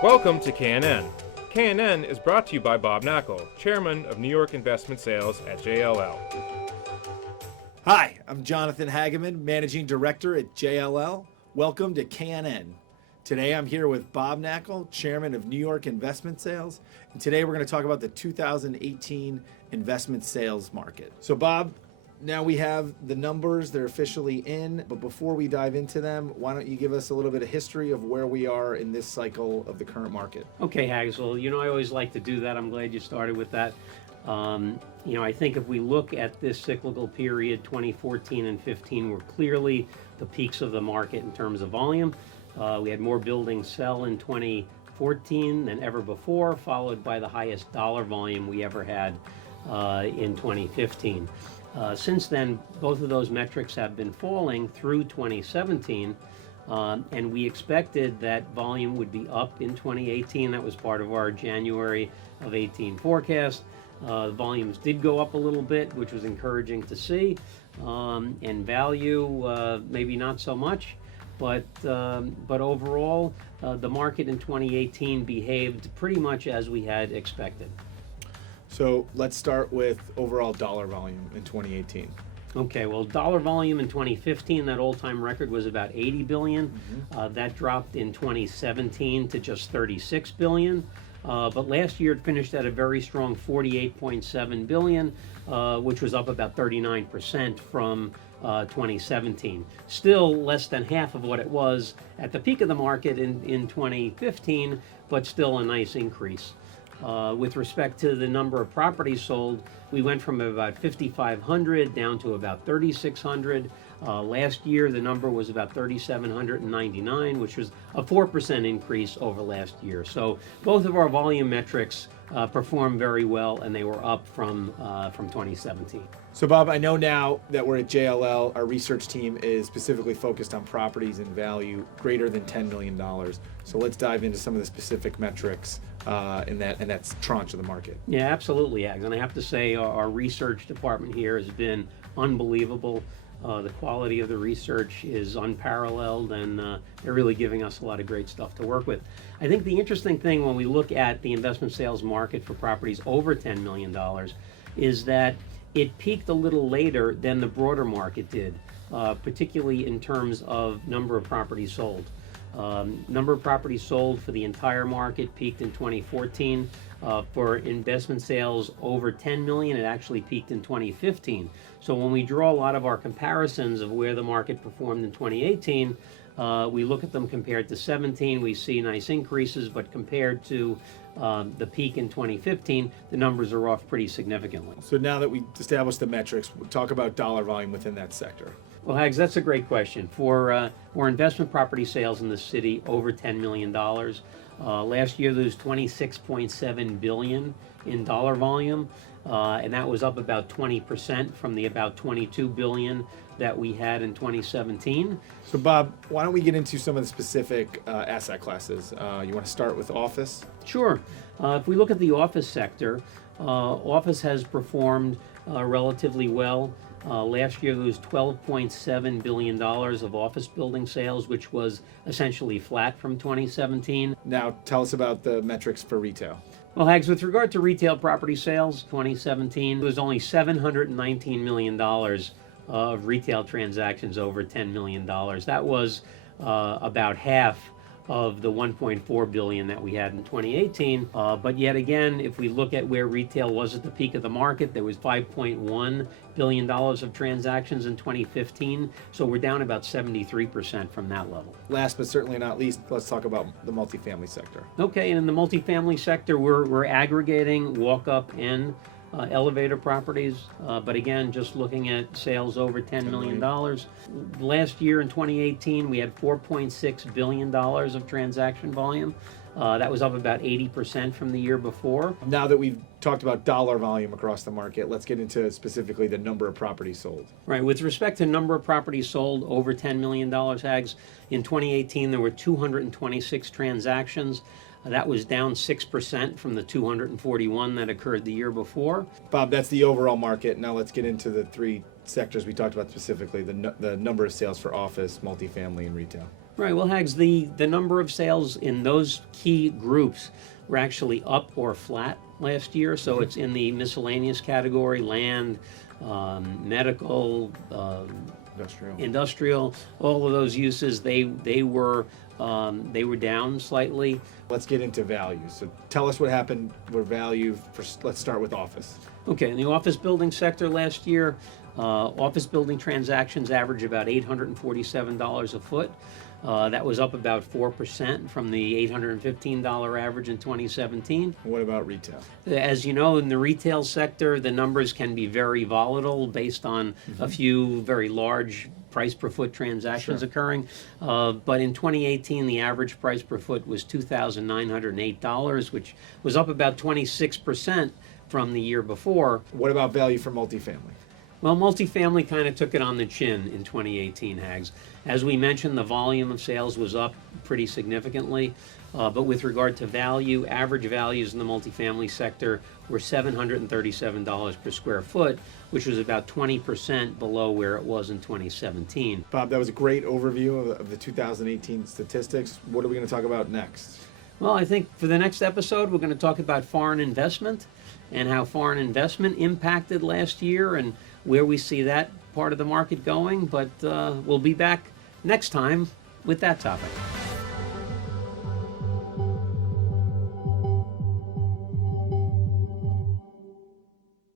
Welcome to KNN. KNN is brought to you by Bob Knakal, Chairman of New York Investment Sales at JLL. Hi, I'm Jonathan Hageman, Managing Director at JLL. Welcome to KNN. Today I'm here with Bob Knakal, Chairman of New York Investment Sales. And today we're going to talk about the 2018 investment sales market. So Bob, now we have the numbers, they're officially in, but before we dive into them, why don't you give us a little bit of history of where we are in this cycle of the current market? Okay, Hags, well, I always like to do that. I'm glad you started with that. I think if we look at this cyclical period, 2014 and 15 were clearly the peaks of the market in terms of volume. We had more buildings sell in 2014 than ever before, followed by the highest dollar volume we ever had in 2015. Since then, both of those metrics have been falling through 2017, and we expected that volume would be up in 2018. That was part of our January of 18 forecast. The volumes did go up a little bit, which was encouraging to see, and value maybe not so much, but overall the market in 2018 behaved pretty much as we had expected. So let's start with overall dollar volume in 2018. Okay, well, dollar volume in 2015, that all-time record was about 80 billion. That dropped in 2017 to just 36 billion. But last year it finished at a very strong 48.7 billion, which was up about 39% from 2017. Still less than half of what it was at the peak of the market in 2015, but still a nice increase. With respect to the number of properties sold, we went from about 5,500 down to about 3,600. Last year, the number was about 3,799, which was a 4% increase over last year. So both of our volume metrics performed very well, and they were up from 2017. So Bob, I know now that we're at JLL, our research team is specifically focused on properties in value greater than $10 million. So let's dive into some of the specific metrics in that tranche of the market. Yeah, absolutely, Ags. And I have to say our research department here has been unbelievable. The quality of the research is unparalleled, and they're really giving us a lot of great stuff to work with. I think the interesting thing when we look at the investment sales market for properties over $10 million is that it peaked a little later than the broader market did, particularly in terms of number of properties sold. Number of properties sold for the entire market peaked in 2014. For investment sales over 10 million, it actually peaked in 2015. So when we draw a lot of our comparisons of where the market performed in 2018, we look at them compared to 17, we see nice increases, but compared to the peak in 2015, the numbers are off pretty significantly. So now that we established the metrics, we'll talk about dollar volume within that sector. Well, Hags, that's a great question. For investment property sales in the city over $10 million, last year there was 26.7 billion in dollar volume, and that was up about 20% from the about 22 billion that we had in 2017. So Bob, why don't we get into some of the specific asset classes? You want to start with office? Sure. If we look at the office sector, office has performed relatively well. Last year there was $12.7 billion of office building sales, which was essentially flat from 2017. Now tell us about the metrics for retail. Well, Hags, with regard to retail property sales, 2017, there was only $719 million of retail transactions over $10 million. That was about half of the 1.4 billion that we had in 2018. But yet again, if we look at where retail was at the peak of the market, there was $5.1 billion of transactions in 2015. So we're down about 73% from that level. Last but certainly not least, let's talk about the multifamily sector. Okay, and in the multifamily sector, we're aggregating walk-up and elevator properties, but again, just looking at sales over $10 million. Last year in 2018, we had $4.6 billion of transaction volume. That was up about 80% from the year before. Now that we've talked about dollar volume across the market, let's get into specifically the number of properties sold. Right, with respect to number of properties sold over $10 million, Hags, in 2018 there were 226 transactions. That was down 6% from the 241 that occurred the year before. Bob, that's the overall market. Now let's get into the three sectors we talked about specifically, the number of sales for office, multifamily, and retail. Right, well, Hags, the number of sales in those key groups were actually up or flat last year. So it's in the miscellaneous category, land, medical, industrial, all of those uses, they were down slightly. Let's get into value. So tell us what happened with value. Let's start with office. Okay, in the office building sector last year, office building transactions averaged about $847 a foot. That was up about 4% from the $815 average in 2017. What about retail? As you know, in the retail sector, the numbers can be very volatile based on a few very large price per foot transactions occurring. But in 2018, the average price per foot was $2,908, which was up about 26% from the year before. What about value for multifamily? Well, multifamily kind of took it on the chin in 2018, Hags. As we mentioned, the volume of sales was up pretty significantly, but with regard to value, average values in the multifamily sector were $737 per square foot, which was about 20% below where it was in 2017. Bob, that was a great overview of the 2018 statistics. What are we going to talk about next? Well, I think for the next episode, we're going to talk about foreign investment and how foreign investment impacted last year and where we see that part of the market going. But we'll be back next time with that topic.